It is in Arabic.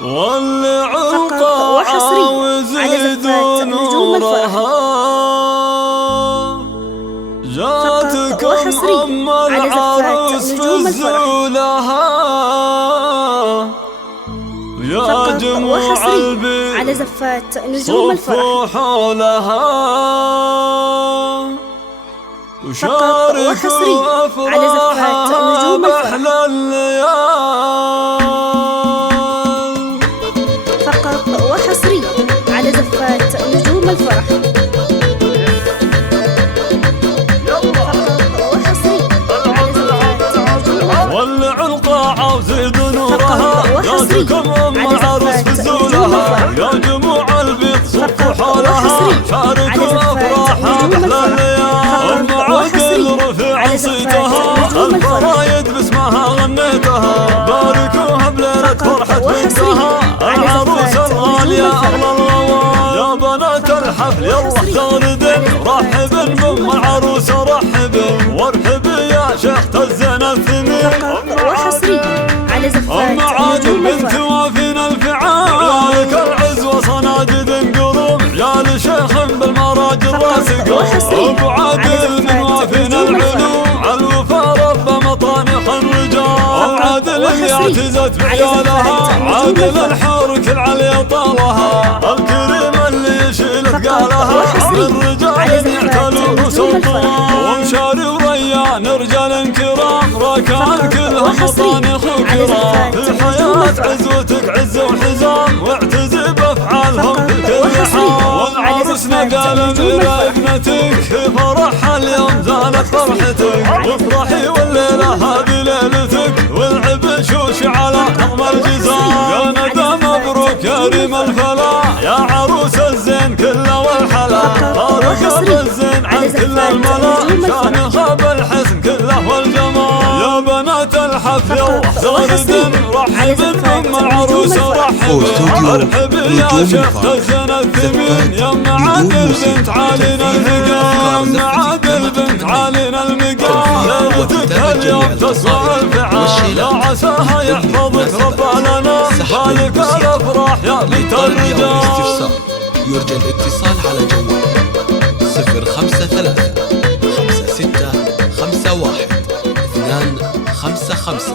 والعلقة عاوز نورها جاتكم أم العروس فزولها يا جموع البيت صفوا حولها وشاركوا أفراحها بأحلى الليال. فقط وحصري على زفات نجوم الفرح. والعلقة عاوز نورها جاتكم أم العروس فزولها يا جموع البيت صفوا حولها شاركوا أفراحها بأحلى الليال. أم عقل رفع صيتها الفرايد باسمها غنيتها باركوها بليلة فرحة بنتها العروس الغالية أغلى الغوال. يا بنات الحفل يلا تغردن رحبن بأم العروس رحبن وارحبي يا شيخ تزن الثمين. أم عادل بنت وافين الفعال لك العز وصنادد قروم عيال شيخ بالمراجل راسقوا. أبو عادل من وافين العلوم عالوفا رب مطانخ الرجال. عادل اللي اعتزت بعيالها عادل الحور كل علي طالها الكريم اللي يشيل ثقالها الرجال يعتلوا سلطان. ومشاري وريان رجال كرام راكان كلهم مطانخ وكرام في الحياة عزوتك عز وحزام واعتزي بافعالهم في كل حال. والعروس نقال اميرة ابنتك في فرحها اليوم زالت فرحتك وافرحي والليلة هذه ليلتك والعب شوش على نظم الجزام. يا ندى مبروك يا ريم الفلاح يا عروس الزين كله والحلا طارق الزين عن كل الملا شان خاب الحسن كله والجمال. يا بنات الحفل يلا تغردن رحبن بأم العروس رحبن ارحبي يا شيخ تزن الثمين. يا ام عادل بنت علينا المقام يا عادل بنت علينا المقام ليلتك اليوم تصنع الفعال يا عساها يحفظك رب لنا بالك الافراح يا بنت الرجال. يرجى الاتصال على جوال 053 56 51 255.